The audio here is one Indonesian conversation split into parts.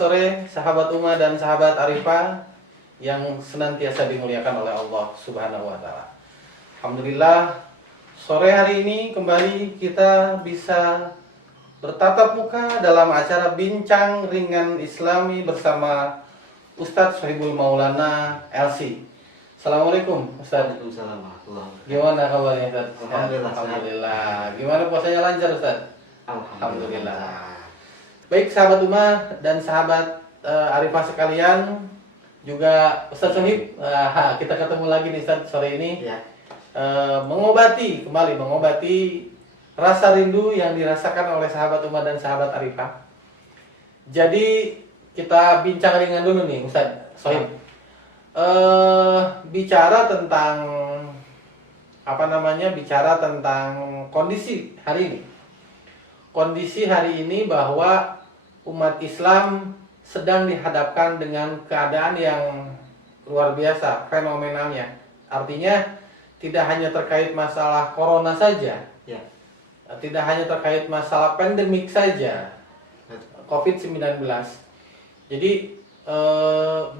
sore sahabat Uma dan sahabat Arifa yang senantiasa dimuliakan oleh Allah Subhanahu wa taala. Alhamdulillah, sore hari ini kembali kita bisa bertatap muka dalam acara bincang ringan Islami bersama Ustadz Sohibul Maulana LC. Assalamualaikum Ustadz. Waalaikumsalam warahmatullahi wabarakatuh. Gimana kabarnya Ustadz? Alhamdulillah. Alhamdulillah. Gimana puasanya lancar Ustadz? Alhamdulillah. Baik sahabat Ummah dan sahabat Arifah sekalian, juga Ustadz Sohib, kita ketemu lagi nih Ustadz sore ini, Ya. mengobati rasa rindu yang dirasakan oleh sahabat Ummah dan sahabat Arifah. Jadi kita bincang ringan dulu nih Ustadz Sohib, bicara tentang bicara tentang kondisi hari ini bahwa umat Islam sedang dihadapkan dengan keadaan yang luar biasa fenomenalnya. Artinya tidak hanya terkait masalah corona saja, Ya. tidak hanya terkait masalah pandemik saja, COVID-19. Jadi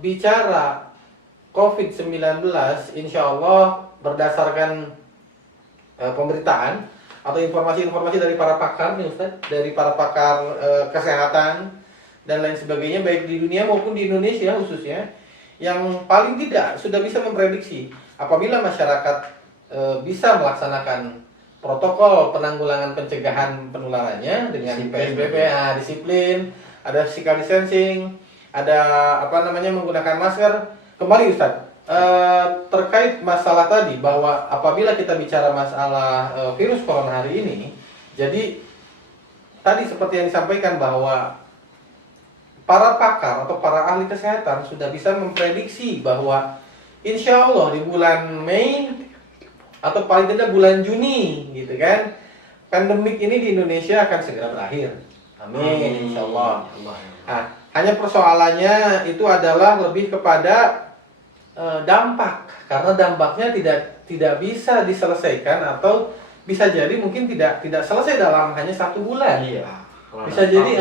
bicara COVID-19, insya Allah berdasarkan pemberitaan atau informasi-informasi dari para pakar nih Ustaz, dari para pakar kesehatan dan lain sebagainya, baik di dunia maupun di Indonesia khususnya, yang paling tidak sudah bisa memprediksi apabila masyarakat bisa melaksanakan protokol penanggulangan pencegahan penularannya dengan PSBB, disiplin, ada physical distancing, ada menggunakan masker. Kembali Ustaz, terkait masalah tadi bahwa apabila kita bicara masalah virus corona hari ini, jadi tadi seperti yang disampaikan bahwa para pakar atau para ahli kesehatan sudah bisa memprediksi bahwa insya Allah di bulan Mei atau paling tidak bulan Juni gitu kan, pandemik ini di Indonesia akan segera berakhir. Amin, insya Allah. Nah, hanya persoalannya itu adalah lebih kepada dampak, karena dampaknya tidak bisa diselesaikan atau bisa jadi mungkin tidak selesai dalam hanya 1 bulan. Iya. Bisa jadi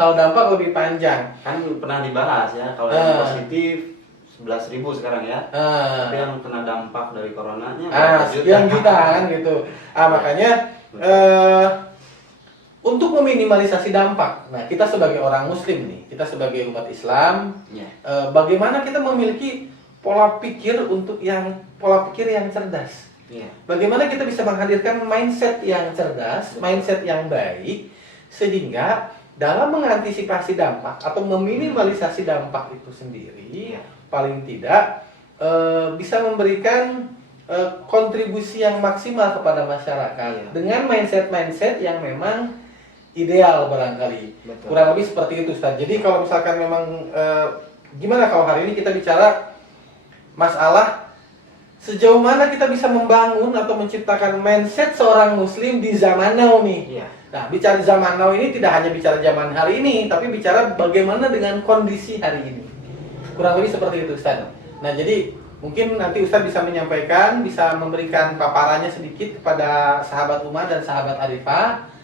kalau dampak lebih panjang. Kan pernah dibahas ya, kalau yang positif 11.000 sekarang ya. Tapi yang kena dampak dari coronanya sekian juta kan gitu. Makanya untuk meminimalisasi dampak, nah kita sebagai orang Muslim nih, kita sebagai umat Islam, ya. Bagaimana kita memiliki pola pikir yang cerdas. Ya. Bagaimana kita bisa menghadirkan mindset yang cerdas, mindset yang baik, sehingga dalam mengantisipasi dampak atau meminimalisasi dampak itu sendiri, paling tidak bisa memberikan kontribusi yang maksimal kepada masyarakat dengan mindset yang memang ideal barangkali. Betul. Kurang lebih seperti itu Ustaz. Jadi kalau misalkan memang gimana kalau hari ini kita bicara masalah sejauh mana kita bisa membangun atau menciptakan mindset seorang muslim di zaman now nih. Iya. Nah, bicara zaman now ini tidak hanya bicara zaman hari ini, tapi bicara bagaimana dengan kondisi hari ini. Kurang lebih seperti itu Ustaz. Nah, jadi mungkin nanti Ustaz bisa menyampaikan, bisa memberikan paparannya sedikit kepada sahabat Ummah dan sahabat Arifah,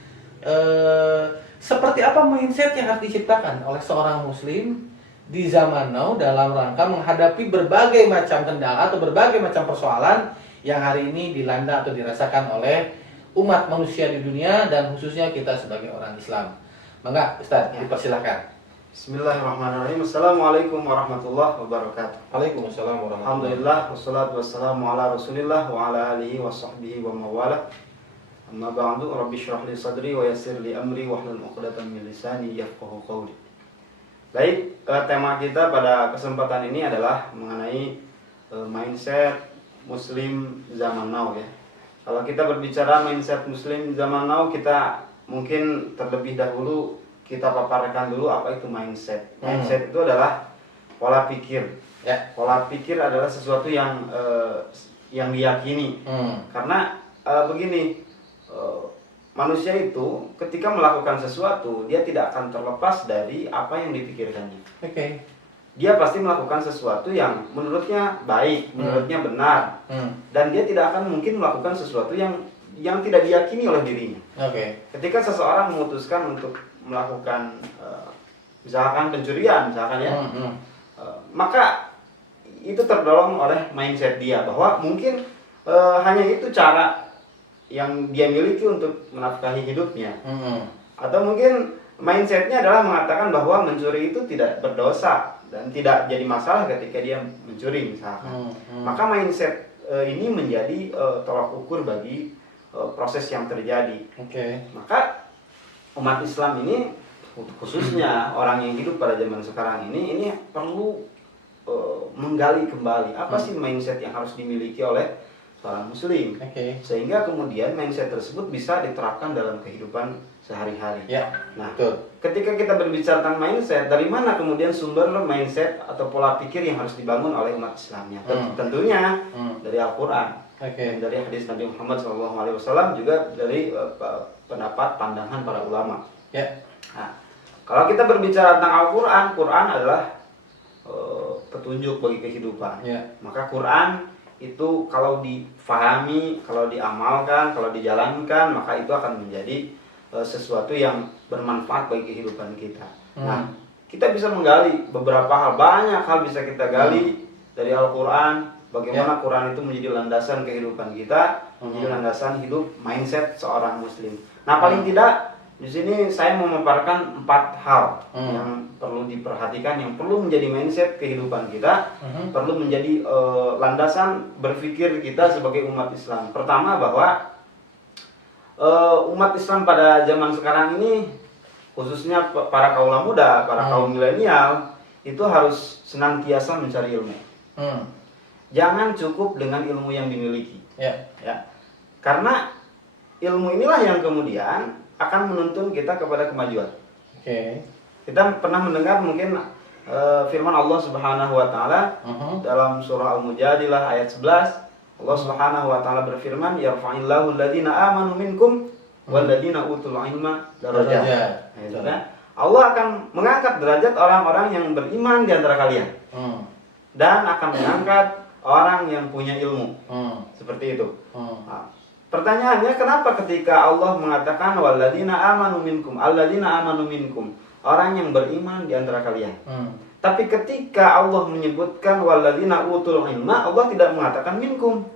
seperti apa mindset yang harus diciptakan oleh seorang muslim di zaman now dalam rangka menghadapi berbagai macam kendala atau berbagai macam persoalan yang hari ini dilanda atau dirasakan oleh umat manusia di dunia dan khususnya kita sebagai orang Islam. Mangga Ustaz, dipersilakan. Bismillahirrahmanirrahim. Assalamualaikum warahmatullahi wabarakatuh. Waalaikumsalam warahmatullahi wabarakatuh. Alhamdulillah, wassalatu wassalamu ala rasulillah wa ala alihi wa sahbihi wa mawala. Amma ba'du, rabbi syrah li sadri wa yassir li amri wahlul 'uqdatam min lisani yafqahu qawli. Baik, tema kita pada kesempatan ini adalah mengenai mindset muslim zaman now ya. Kalau kita berbicara mindset muslim zaman now, kita mungkin terlebih dahulu kita paparkan dulu apa itu mindset. Mindset itu adalah pola pikir. Ya. Pola pikir adalah sesuatu yang diyakini. Karena begini, manusia itu ketika melakukan sesuatu, dia tidak akan terlepas dari apa yang dipikirkannya. Oke. Dia pasti melakukan sesuatu yang menurutnya baik, menurutnya benar, dan dia tidak akan mungkin melakukan sesuatu yang tidak diyakini oleh dirinya. Oke. Ketika seseorang memutuskan untuk melakukan misalkan pencurian, misalkan ya, Hmm. maka itu terdorong oleh mindset dia bahwa mungkin hanya itu cara yang dia miliki untuk menafkahi hidupnya. Hmm. Atau mungkin mindsetnya adalah mengatakan bahwa mencuri itu tidak berdosa dan tidak jadi masalah ketika dia mencuri misalkan. Maka mindset ini menjadi tolak ukur bagi proses yang terjadi. Oke. Maka umat Islam ini khususnya orang yang hidup pada zaman sekarang ini perlu menggali kembali apa sih mindset yang harus dimiliki oleh seorang muslim. Oke. Sehingga kemudian mindset tersebut bisa diterapkan dalam kehidupan sehari-hari. Ya. Nah, Betul. ketika kita berbicara tentang mindset, dari mana kemudian sumber mindset atau pola pikir yang harus dibangun oleh umat Islamnya? Tentunya dari Al-Quran, Oke. dari hadis Nabi Muhammad SAW, juga dari pendapat pandangan para ulama. Ya. Nah, kalau kita berbicara tentang Al-Quran, Quran adalah petunjuk bagi kehidupan. Ya. Maka Quran itu kalau difahami, kalau diamalkan, kalau dijalankan, maka itu akan menjadi sesuatu yang bermanfaat bagi kehidupan kita. Nah, kita bisa menggali beberapa hal, banyak hal bisa kita gali dari Al-Quran. Bagaimana Quran itu menjadi landasan kehidupan kita, menjadi landasan hidup mindset seorang muslim. Nah, paling tidak di sini saya memaparkan 4 hal yang perlu diperhatikan, yang perlu menjadi mindset kehidupan kita, perlu menjadi landasan berpikir kita sebagai umat Islam. Pertama, bahwa umat Islam pada zaman sekarang ini, khususnya para kaula muda, para kaum milenial, itu harus senantiasa mencari ilmu. Jangan cukup dengan ilmu yang dimiliki. Ya. Karena ilmu inilah yang kemudian akan menuntun kita kepada kemajuan. Oke. Kita pernah mendengar mungkin firman Allah Subhanahu wa taala dalam surah Al-Mujadilah ayat 11. Allah Subhanahu wa taala berfirman, "Yarfa'illahu alladziina aamanu minkum walladziina utul ilma darajat." Allah akan mengangkat derajat orang-orang yang beriman di antara kalian. Dan akan mengangkat orang yang punya ilmu. Seperti itu. Nah, pertanyaannya, kenapa ketika Allah mengatakan walladzina amanu minkum, alladzina amanu minkum, orang yang beriman di antara kalian. Tapi ketika Allah menyebutkan walladzina utul ilma, Allah tidak mengatakan minkum.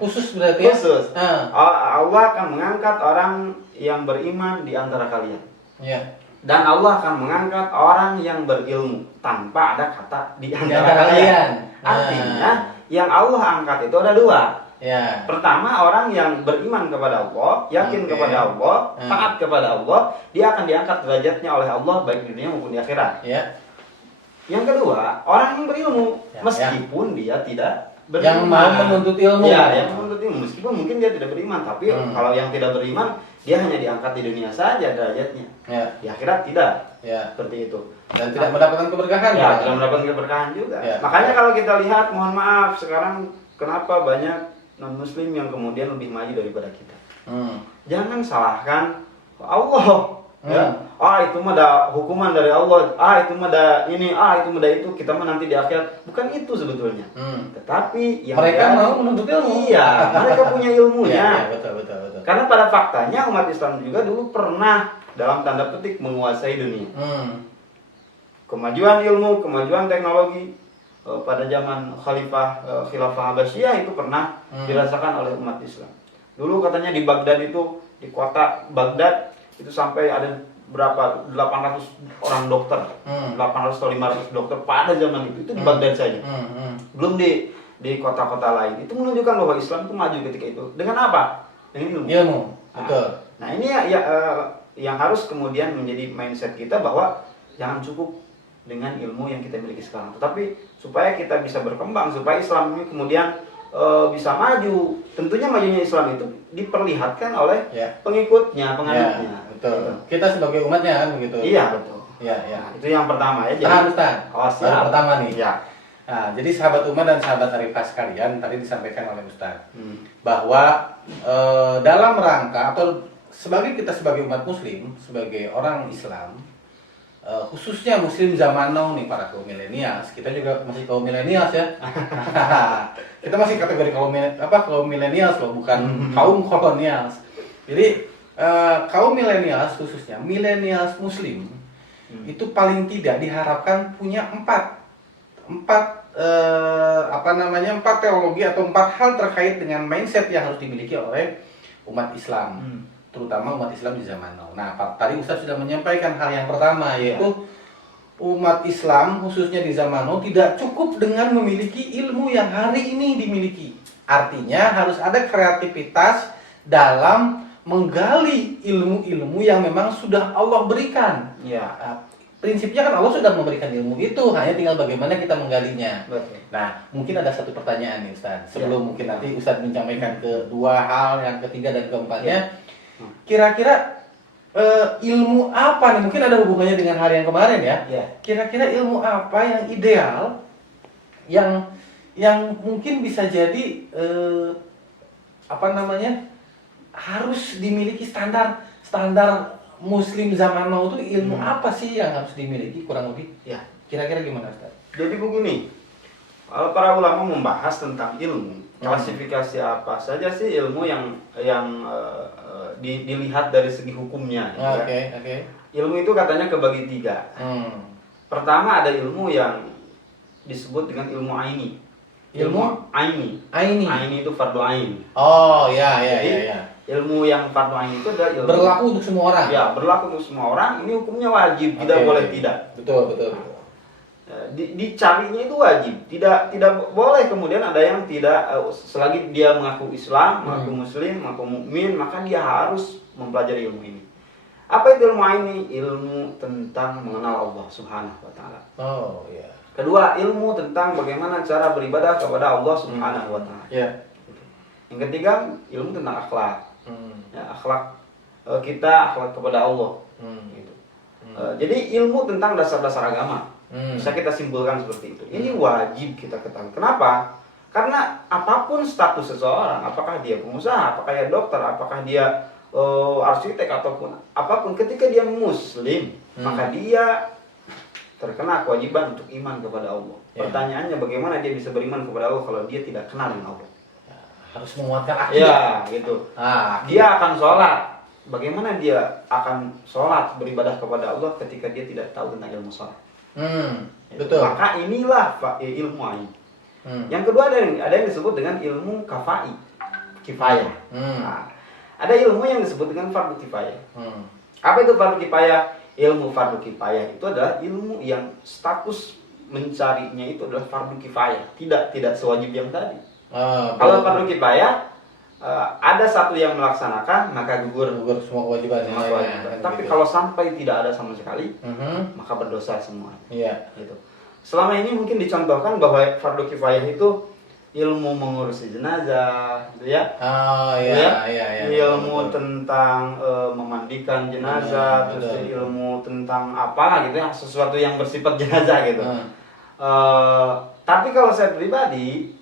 Khusus berarti ya? Khusus. Allah akan mengangkat orang yang beriman di antara kalian. Ya. Dan Allah akan mengangkat orang yang berilmu tanpa ada kata di antara kalian. Artinya yang Allah angkat itu ada 2. Ya. Pertama, orang yang beriman kepada Allah, yakin kepada Allah, taat kepada Allah, dia akan diangkat derajatnya oleh Allah baik di dunia maupun di akhirat. Ya. Yang kedua, orang yang berilmu, meskipun dia tidak beriman. Yang mau menuntut ilmu. Ya, yang menuntut ilmu, meskipun mungkin dia tidak beriman, tapi kalau yang tidak beriman, dia hanya diangkat di dunia saja derajatnya. Ya. Di akhirat tidak. Ya. Seperti itu. Dan tidak mendapatkan keberkahan. Ya, tidak mendapatkan keberkahan juga. Ya. Makanya kalau kita lihat, mohon maaf, sekarang kenapa banyak non-muslim yang kemudian lebih maju daripada kita. Jangan salahkan Allah. Ya. Itu mah ada hukuman dari Allah. Itu mah ada ini, itu mah ada itu. Kita mah nanti di akhirat. Bukan itu sebetulnya. Tetapi yang mereka mau menuntut ilmu. Iya, mereka punya ilmunya. Ya, betul. Karena pada faktanya umat Islam juga dulu pernah dalam tanda petik menguasai dunia. Kemajuan ilmu, kemajuan teknologi pada zaman Khilafah Abbasiyah itu pernah dirasakan oleh umat Islam. Dulu katanya di Baghdad itu, di kota Baghdad itu sampai ada berapa 800 orang dokter, 800 atau 500 dokter pada zaman itu di Baghdad saja. Belum di kota-kota lain. Itu menunjukkan bahwa Islam itu maju ketika itu. Dengan apa? Dengan ilmu. Betul. Nah, ini yang harus kemudian menjadi mindset kita, bahwa jangan cukup dengan ilmu yang kita miliki sekarang, tetapi supaya kita bisa berkembang, supaya Islam ini kemudian bisa maju. Tentunya majunya Islam itu diperlihatkan oleh pengikutnya, penganutnya. Betul. Kita sebagai umatnya kan begitu. Iya, betul. Iya. Nah, itu yang pertama ya. Tahan, Ustaz. Siap. Pertama nih. Ya. Nah, jadi sahabat umat dan sahabat Arifah sekalian, tadi disampaikan oleh Ustaz bahwa dalam rangka atau kita sebagai umat muslim, sebagai orang Islam, khususnya muslim zaman now nih, para kaum milenials, kita juga masih kaum milenials ya. Kita masih kategori kaum milenials loh, bukan kaum kolonials. Jadi kaum milenials, khususnya milenials muslim, itu paling tidak diharapkan punya empat teologi atau 4 hal terkait dengan mindset yang harus dimiliki oleh umat Islam, terutama umat Islam di zaman now. Nah, tadi Ustaz sudah menyampaikan hal yang pertama, yaitu umat Islam khususnya di zaman now tidak cukup dengan memiliki ilmu yang hari ini dimiliki. Artinya harus ada kreativitas dalam menggali ilmu-ilmu yang memang sudah Allah berikan. Ya. Prinsipnya kan Allah sudah memberikan ilmu itu, hanya tinggal bagaimana kita menggalinya. Betul. Nah, mungkin ada satu pertanyaan nih Ustaz. Sebelum mungkin nanti Ustaz menyampaikan kedua hal, yang ketiga dan keempatnya. Kira-kira ilmu apa nih? Mungkin ada hubungannya dengan hari yang kemarin ya. Kira-kira ilmu apa yang ideal, yang mungkin bisa jadi harus dimiliki standar Muslim zaman now itu ilmu apa sih yang harus dimiliki kurang lebih? Ya. Kira-kira gimana Ustaz? Jadi begini, para ulama membahas tentang ilmu, klasifikasi apa saja sih ilmu yang dilihat dari segi hukumnya. Oke. Ilmu itu katanya kebagi 3. Pertama ada ilmu yang disebut dengan ilmu aini. Ilmu aini. Aini itu fardu ain. Oh ya. Ilmu yang fardu ain itu adalah ilmu Berlaku untuk semua orang. Ya, berlaku untuk semua orang. Ini hukumnya wajib, tidak boleh tidak. Betul. Dicarinya itu wajib. Tidak boleh kemudian ada yang tidak, selagi dia mengaku Islam, mengaku Muslim, mengaku mukmin, maka dia harus mempelajari ilmu ini. Apa itu ilmu ini? Ilmu tentang mengenal Allah Subhanahu wa taala. Oh, iya. Kedua, ilmu tentang bagaimana cara beribadah kepada Allah Subhanahu wa taala. Iya. Yang ketiga, ilmu tentang akhlak. Ya, akhlak akhlak kepada Allah. Gitu. Jadi ilmu tentang dasar-dasar agama. Bisa kita simpulkan seperti itu. Ini wajib kita ketahui. Kenapa? Karena apapun status seseorang, apakah dia pengusaha, apakah dia dokter, apakah dia arsitek ataupun apapun, ketika dia muslim, maka dia terkena kewajiban untuk iman kepada Allah. Pertanyaannya, bagaimana dia bisa beriman kepada Allah kalau dia tidak kenal dengan Allah? Harus menguatkan akidah. Ya, gitu. Dia akan sholat. Bagaimana dia akan sholat beribadah kepada Allah ketika dia tidak tahu tentang ilmu sholat? Betul. Maka inilah ilmu ain. Yang kedua ada yang disebut dengan ilmu kifayah. Nah, ada ilmu yang disebut dengan fardu kifayah. Apa itu fardu kifayah? Ilmu fardu kifayah itu adalah ilmu yang status mencarinya itu adalah fardu kifayah, tidak sewajib yang tadi. Kalau fardu kifayah, ada satu yang melaksanakan maka gugur semua kewajiban. Tapi kalau sampai tidak ada sama sekali, maka berdosa semua. Iya. Gitu. Selama ini mungkin dicontohkan bahwa fardu kifayah itu ilmu mengurusi jenazah, gitu ya. Iya. Ilmu tentang memandikan jenazah, terus ilmu tentang apa gitu ya, sesuatu yang bersifat jenazah gitu. Tapi kalau saya pribadi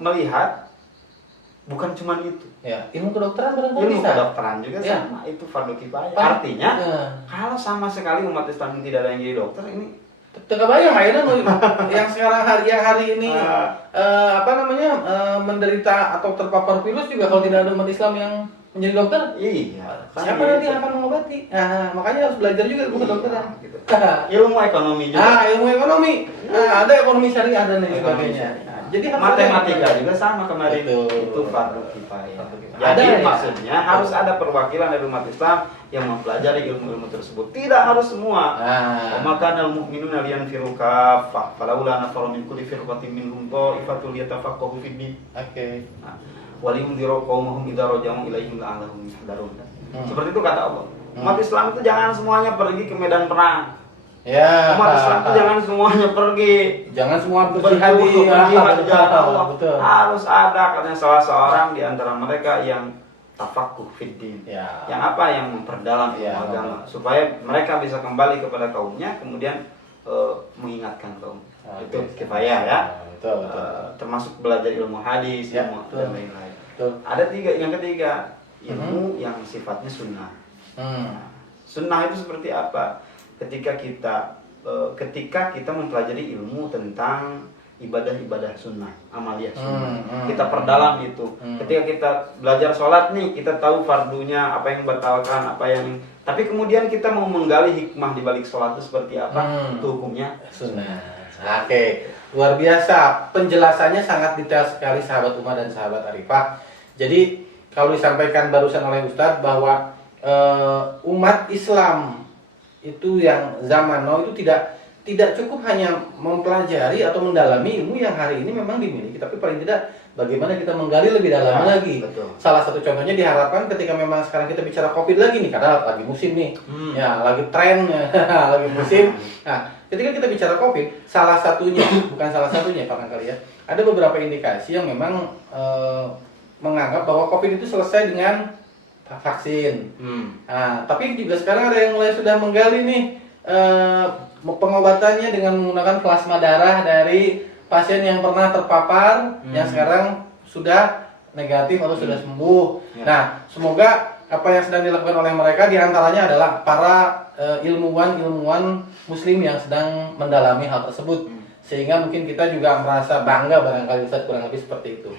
melihat bukan cuma itu. Ya, ilmu kedokteran barangkali Ilmu bisa. kedokteran juga sama, itu fardu kifayah. Artinya, kalau sama sekali umat Islam tidak ada yang jadi dokter, ini terbayang akhirnya yang sekarang hari ini menderita atau terpapar virus juga kalau tidak ada umat Islam yang menjadi dokter. Iya. Siapa nanti yang akan mengobati? Nah, makanya harus belajar juga ilmu kedokteran. Gitu. Ilmu ekonomi juga. Ilmu ekonomi. Ada ekonomi syariah dan lain sebagainya. Jadi matematika juga sama kemarin. Itu fardu kifayah. Jadi maksudnya harus ada perwakilan dari umat Islam yang mempelajari ilmu-ilmu tersebut. Tidak harus semua. Maka al-mu'minuna liyanfiru kaffah. Falaula nafaru min kulli firqatin minhum ta'ifatul yatafaqahu fid din. Oke. Waliyunziru qaumahum idza raja'u ilaihim la'allahum yahdharun. Seperti itu kata Allah. Umat Islam itu jangan semuanya pergi ke medan perang. Ya. Umat Islam itu jangan semuanya pergi. Jangan semua berjihad di jalan Allah. Betul. Harus ada katanya salah seorang di antara mereka yang tafaqquh fid din. Ya. Yang apa? Yang memperdalam agama supaya mereka bisa kembali kepada kaumnya kemudian mengingatkan kaum. Itu kifayah ya. Betul. Termasuk belajar ilmu hadis, ilmu dan lain-lain. Ada yang ketiga, ilmu yang sifatnya sunnah. Sunnah itu seperti apa? Ketika kita mempelajari ilmu tentang ibadah-ibadah sunnah, amaliyah sunnah. Kita perdalam itu. Ketika kita belajar sholat nih, kita tahu fardunya, apa yang batalkan, apa yang. Tapi kemudian kita mau menggali hikmah di balik sholat itu seperti apa, itu hukumnya sunnah. Oke, luar biasa. Penjelasannya sangat detail sekali sahabat Umar dan sahabat Arifah. Jadi kalau disampaikan barusan oleh Ustadz bahwa umat Islam itu yang zaman now itu tidak cukup hanya mempelajari atau mendalami ilmu yang hari ini memang dimiliki, tapi paling tidak bagaimana kita menggali lebih dalam lagi. Betul. Salah satu contohnya diharapkan ketika memang sekarang kita bicara COVID lagi nih, karena lagi musim nih, ya lagi tren, lagi musim. Nah, ketika kita bicara COVID, salah satunya, bukan salah satunya barangkali ya, ada beberapa indikasi yang memang menganggap bahwa COVID itu selesai dengan vaksin. Nah, tapi juga sekarang ada yang mulai sudah menggali nih pengobatannya dengan menggunakan plasma darah dari pasien yang pernah terpapar yang sekarang sudah negatif atau sudah sembuh. Nah, semoga apa yang sedang dilakukan oleh mereka diantaranya adalah para ilmuwan muslim yang sedang mendalami hal tersebut, sehingga mungkin kita juga merasa bangga barangkali Ustaz, kurang lebih seperti itu.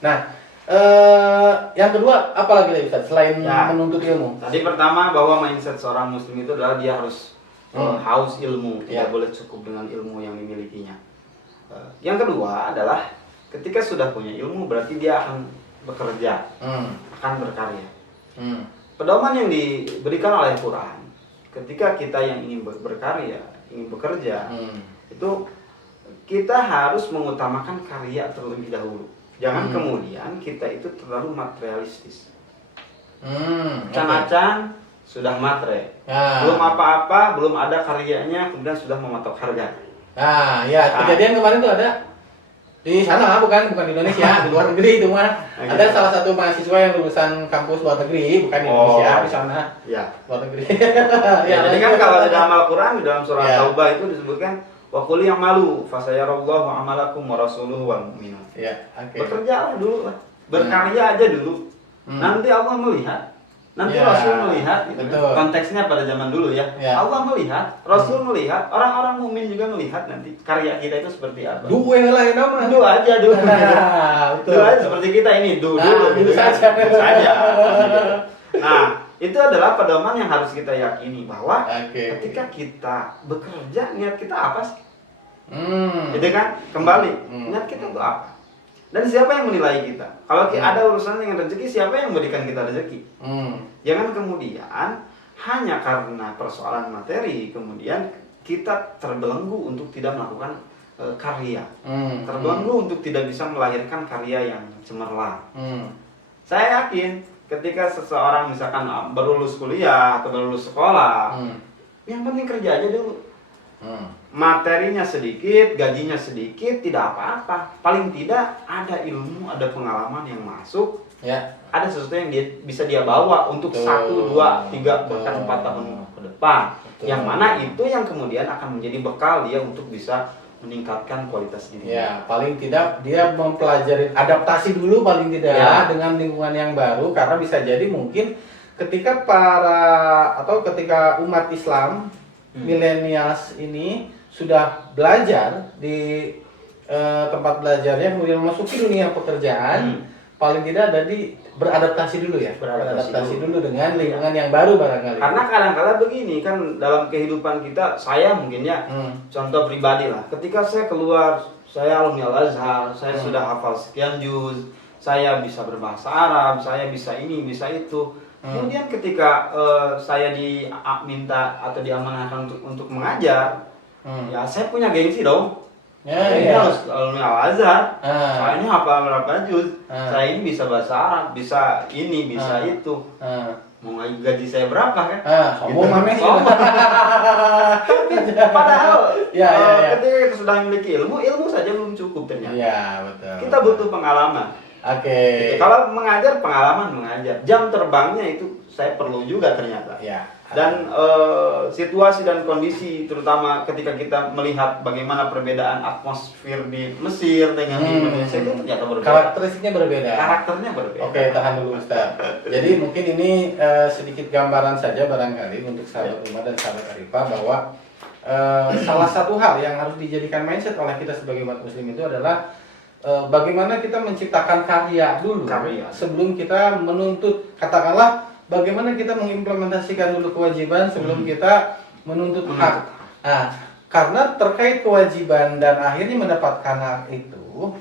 Nah, yang kedua apa lagi Ustaz selain menuntut ilmu? Tadi pertama bahwa mindset seorang muslim itu adalah dia harus haus ilmu, tidak boleh cukup dengan ilmu yang dimilikinya. Yang kedua adalah ketika sudah punya ilmu berarti dia akan bekerja, akan berkarya. Pedoman yang diberikan oleh Quran ketika kita yang ingin berkarya, ingin bekerja, itu kita harus mengutamakan karya terlebih dahulu. Jangan kemudian kita itu terlalu materialistis. Acan-acan sudah matre, belum apa-apa, belum ada karyanya, kemudian sudah mematok harga. Nah, ya kejadian kemarin tuh ada di sana, bukan di Indonesia, di luar negeri itu mah. Ada salah satu mahasiswa yang lulusan kampus luar negeri, bukan di Indonesia, di sana. Ya. Luar negeri. Jadi kan kalau di dalam Al-Quran, di dalam surah Taubah itu disebutkan wa qul ya'malu fasayarallahu amalakum wa rasuluhu wal mu'minun. Bekerjalah dulu lah. Berkarya aja dulu. Nanti Allah melihat. Nanti Rasul melihat, gitu. Konteksnya pada zaman dulu ya. Allah melihat, Rasul melihat, orang-orang mukmin juga melihat nanti karya kita itu seperti apa. Dua lah ya nama. Dua aja dulu. Dua aja seperti kita ini dulu gitu saja. Nah, itu adalah pedoman yang harus kita yakini bahwa ketika kita bekerja niat kita apa sih? Gitu kan? Kembali niat kita itu apa? Dan siapa yang menilai kita? Kalau ada urusan dengan rezeki, siapa yang memberikan kita rezeki? Jangan kemudian hanya karena persoalan materi, kemudian kita terbelenggu untuk tidak melakukan karya. Terbelenggu untuk tidak bisa melahirkan karya yang cemerlang. Saya yakin ketika seseorang misalkan berlulus kuliah atau berlulus sekolah, yang penting kerja aja dulu. Materinya sedikit, gajinya sedikit, tidak apa-apa. Paling tidak ada ilmu, ada pengalaman yang masuk. Ada sesuatu yang bisa dia bawa untuk 1, 2, 3, bahkan 4 tahun ke depan. Yang mana itu yang kemudian akan menjadi bekal dia untuk bisa meningkatkan kualitas dirinya. Ya, paling tidak dia mempelajari adaptasi dulu paling tidak dengan lingkungan yang baru, karena bisa jadi mungkin ketika ketika umat Islam milenials ini sudah belajar di tempat belajarnya, kemudian memasuki dunia pekerjaan, paling tidak beradaptasi dulu ya, beradaptasi dulu dengan lingkungan yang baru barangkali. Karena kadang-kala begini kan dalam kehidupan kita, saya mungkin ya contoh pribadi lah, ketika saya keluar, saya alumni Al-Azhar, saya sudah hafal sekian juz, saya bisa berbahasa Arab, saya bisa ini, bisa itu. Kemudian ketika saya diminta atau diamanahkan untuk mengajar, ya saya punya gengsi dong. Saya ini harus alumni Al-Azhar, saya ini hafal berapa juz, saya ini bisa bahasa Arab, bisa ini, bisa itu. Mau gaji saya berapa kan? Sombong mami. Padahal ketika kita sudah memiliki ilmu saja belum cukup ternyata. Iya, betul. Kita butuh pengalaman. Oke. Kalau mengajar, pengalaman mengajar. Jam terbangnya itu saya perlu juga ternyata. Dan situasi dan kondisi, terutama ketika kita melihat bagaimana perbedaan atmosfer di Mesir dengan di Indonesia, itu ternyata berbeda. Karakteristiknya berbeda. Karakternya berbeda. Oke, tahan dulu Ustaz. Jadi mungkin ini sedikit gambaran saja barangkali untuk sahabat Umar dan sahabat Arifah bahwa salah satu hal yang harus dijadikan mindset oleh kita sebagai umat muslim itu adalah bagaimana kita menciptakan karya dulu sebelum kita menuntut, katakanlah bagaimana kita mengimplementasikan dulu kewajiban sebelum kita menuntut hak. Nah, karena terkait kewajiban dan akhirnya mendapatkan hak itu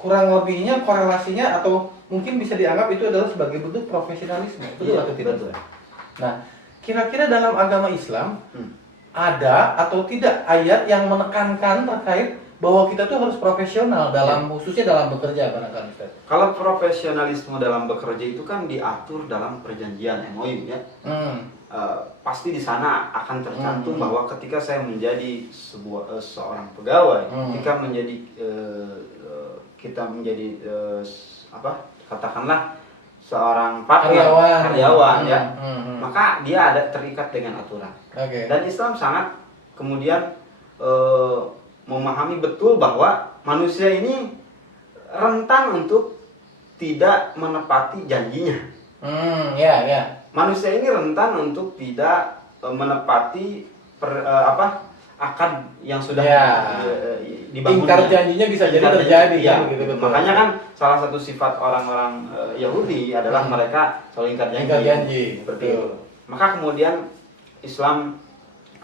kurang lebihnya korelasinya atau mungkin bisa dianggap itu adalah sebagai bentuk profesionalisme. Betul atau tidak? Betul. Nah, kira-kira dalam agama Islam ada atau tidak ayat yang menekankan terkait bahwa kita tuh harus profesional dalam khususnya dalam bekerja, barangkali Ustaz? Kalau profesionalisme dalam bekerja itu kan diatur dalam perjanjian MOU ya. Pasti di sana akan tercantum bahwa ketika saya menjadi seorang pegawai, ketika menjadi kita menjadi katakanlah seorang partner karyawan ya, maka dia ada terikat dengan aturan. Dan Islam sangat kemudian memahami betul bahwa manusia ini rentan untuk tidak menepati janjinya. Manusia ini rentan untuk tidak menepati akad yang sudah dibangun. Ingkar janjinya bisa jadi terjadi. Ya, gitu. Makanya kan salah satu sifat orang-orang Yahudi adalah mereka selalu ingkar janji. Seperti itu. Maka kemudian Islam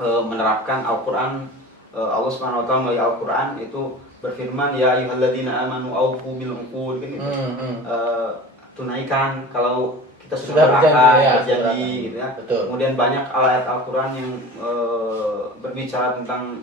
menerapkan Al-Quran. Allah Subhanahu wa taala melalui Al-Qur'an itu berfirman, ya ayyuhalladzina amanu aufu bil uqud, gitu. Tunaikan kalau kita sudah berjanji gitu ya. Betul. Kemudian banyak ayat Al-Qur'an yang berbicara tentang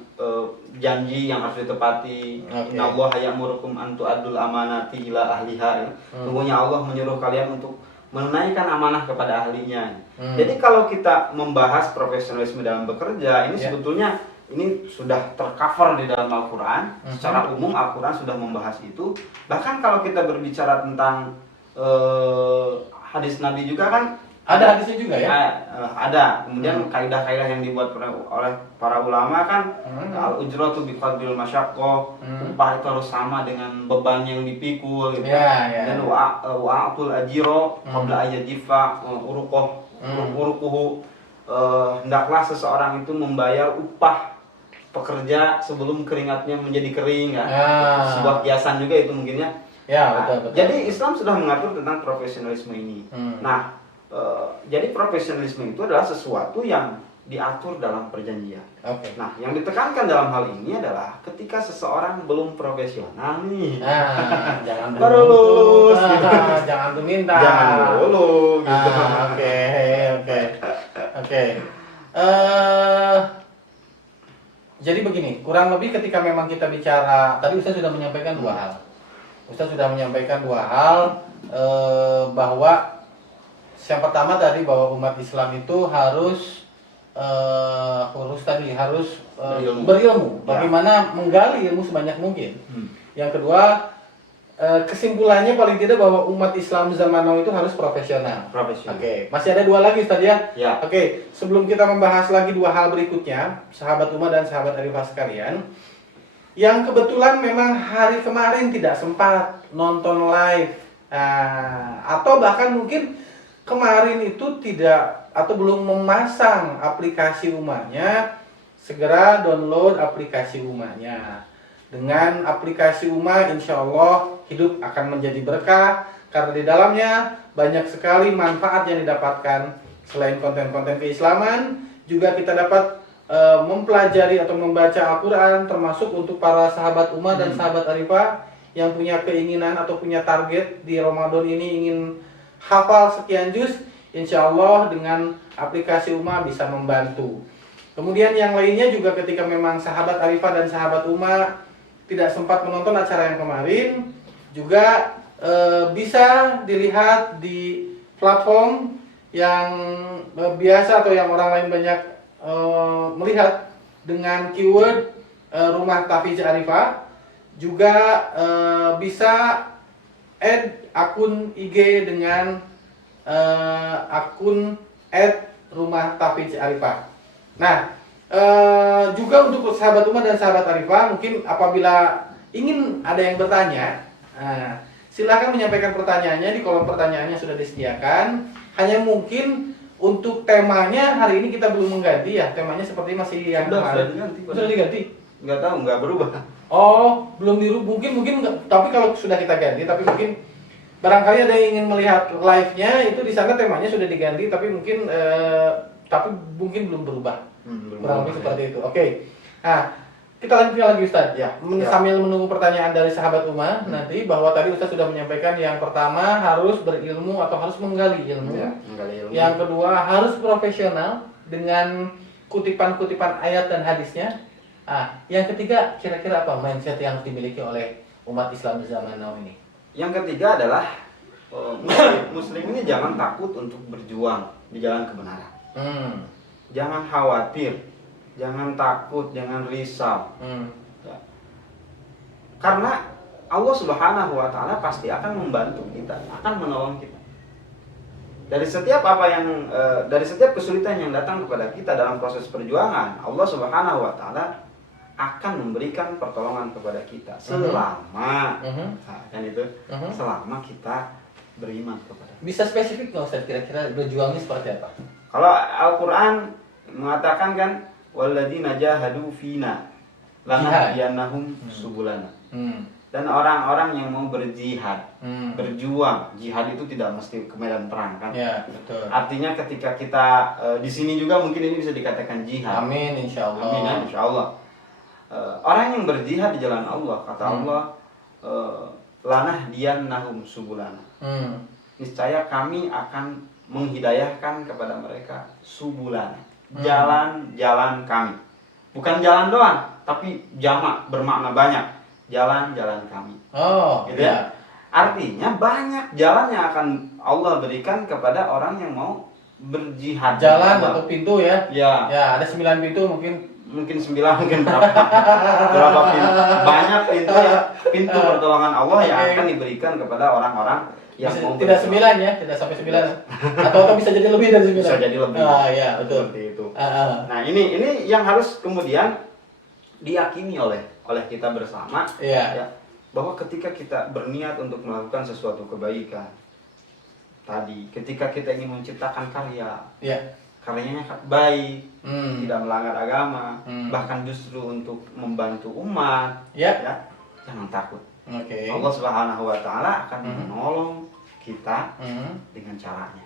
janji yang harus ditepati. Innallaha ya'murukum an tu'addul amanati ila ahliha. Sungguhnya Allah menyuruh kalian untuk menunaikan amanah kepada ahlinya. Jadi kalau kita membahas profesionalisme dalam bekerja, ini sebetulnya ini sudah tercover di dalam Al-Quran. Secara umum Al-Quran sudah membahas itu. Bahkan kalau kita berbicara tentang hadis Nabi juga kan ada hadisnya juga ya? Ada. Kemudian kaidah-kaidah yang dibuat oleh para ulama kan, al-ujratu biqadril masyaqqah, upah itu harus sama dengan beban yang dipikul gitu. Dan wa'atul ajiro qabla ayyajifa uruquhu, hendaklah seseorang itu membayar upah pekerja sebelum keringatnya menjadi kering kan. Sebuah kiasan juga itu mungkin ya. Betul. Jadi Islam sudah mengatur tentang profesionalisme ini. Nah, jadi profesionalisme itu adalah sesuatu yang diatur dalam perjanjian. Nah, yang ditekankan dalam hal ini adalah ketika seseorang belum profesional nih, jangan baru lulus, gitu. Jangan tuh minta. Jangan dulu, gitu. Oke. Jadi begini, kurang lebih ketika memang kita bicara, tadi Ustaz sudah menyampaikan dua hal. Bahwa yang pertama tadi bahwa umat Islam itu harus berilmu. Bagaimana menggali ilmu sebanyak mungkin. Yang kedua, kesimpulannya paling tidak bahwa umat Islam zaman now itu harus profesional. Masih ada dua lagi Ustaz ya? Sebelum kita membahas lagi dua hal berikutnya, sahabat Umar dan sahabat Arifah sekalian, yang kebetulan memang hari kemarin tidak sempat nonton live, atau bahkan mungkin kemarin itu tidak atau belum memasang aplikasi Umahnya, segera download aplikasi Umahnya. Dengan aplikasi Umah, insya Allah hidup akan menjadi berkah karena di dalamnya banyak sekali manfaat yang didapatkan. Selain konten-konten keislaman, juga kita dapat mempelajari atau membaca Al-Quran, termasuk untuk para sahabat Umah dan sahabat Arifah yang punya keinginan atau punya target di Ramadan ini ingin hafal sekian juz. Insya Allah dengan aplikasi Umah bisa membantu. Kemudian yang lainnya juga ketika memang sahabat Arifah dan sahabat Umah tidak sempat menonton acara yang kemarin, juga bisa dilihat di platform yang biasa atau yang orang lain banyak melihat dengan keyword Rumah Tahfidz Arifah. Juga bisa add akun IG dengan akun @Rumah Tahfidz Arifah. Nah, juga untuk sahabat Umar dan sahabat Arifah, mungkin apabila ingin ada yang bertanya, silahkan menyampaikan pertanyaannya di kolom pertanyaannya sudah disediakan. Hanya mungkin untuk temanya hari ini kita belum mengganti ya. Temanya seperti masih yang Sudah kemarin. diganti. Sudah diganti. Nggak tahu, nggak berubah. Oh, belum dirubah. Mungkin nggak. Tapi kalau sudah kita ganti, tapi mungkin barangkali ada yang ingin melihat live-nya itu di sana temanya sudah diganti, tapi mungkin belum berubah. Kurang lebih seperti itu. Oke. Nah, kita lanjutkan lagi Ustaz. Ya, Sambil menunggu pertanyaan dari sahabat Uma nanti, bahwa tadi Ustaz sudah menyampaikan yang pertama harus berilmu atau harus menggali ilmu. Ya, menggali ilmu. Yang kedua harus profesional dengan kutipan-kutipan ayat dan hadisnya. Yang ketiga kira-kira apa mindset yang harus dimiliki oleh umat Islam di zaman now ini? Yang ketiga adalah muslim ini jangan takut untuk berjuang di jalan kebenaran. Jangan khawatir, jangan takut, jangan risau. Ya. Karena Allah Subhanahu wa taala pasti akan membantu kita, akan menolong kita. Dari setiap dari setiap kesulitan yang datang kepada kita dalam proses perjuangan, Allah Subhanahu wa taala akan memberikan pertolongan kepada kita selama selama kita beriman kepada. Bisa spesifik nggak Ustaz kira-kira berjuangnya seperti apa? Kalau Al-Qur'an mengatakan kan walladzina jahadu fina lanahdiyannahum subulana. Dan orang-orang yang mau berjihad, berjuang, jihad itu tidak mesti ke medan perang kan? Ya, betul. Artinya ketika kita di sini juga mungkin ini bisa dikatakan jihad. Amin insyaallah. Amin ya, insyaallah. Orang yang berjihad di jalan Allah, kata Allah, lanahdiyannahum subulana. Niscaya kami akan menghidayahkan kepada mereka subulana, jalan-jalan kami. Bukan jalan doang, tapi jamak bermakna banyak. Jalan-jalan kami. Oh, gitu ya. Artinya banyak jalan yang akan Allah berikan kepada orang yang mau berjihad. Jalan atau pintu ya? Ya. Ya, ada 9 pintu mungkin 9, mungkin berapa pintu. Banyak pintu pertolongan Allah yang akan diberikan kepada orang-orang yang bisa, mau tidak 9 ya, tidak sampai 9. Atau bisa jadi lebih dari 9. Bisa jadi lebih. Ya, betul. Seperti itu. Nah, ini yang harus kemudian diyakini oleh kita bersama ya, bahwa ketika kita berniat untuk melakukan sesuatu kebaikan tadi, ketika kita ingin menciptakan karya, karyanya baik, tidak melanggar agama, bahkan justru untuk membantu umat, jangan takut. Allah Subhanahu wa taala akan menolong kita dengan caranya.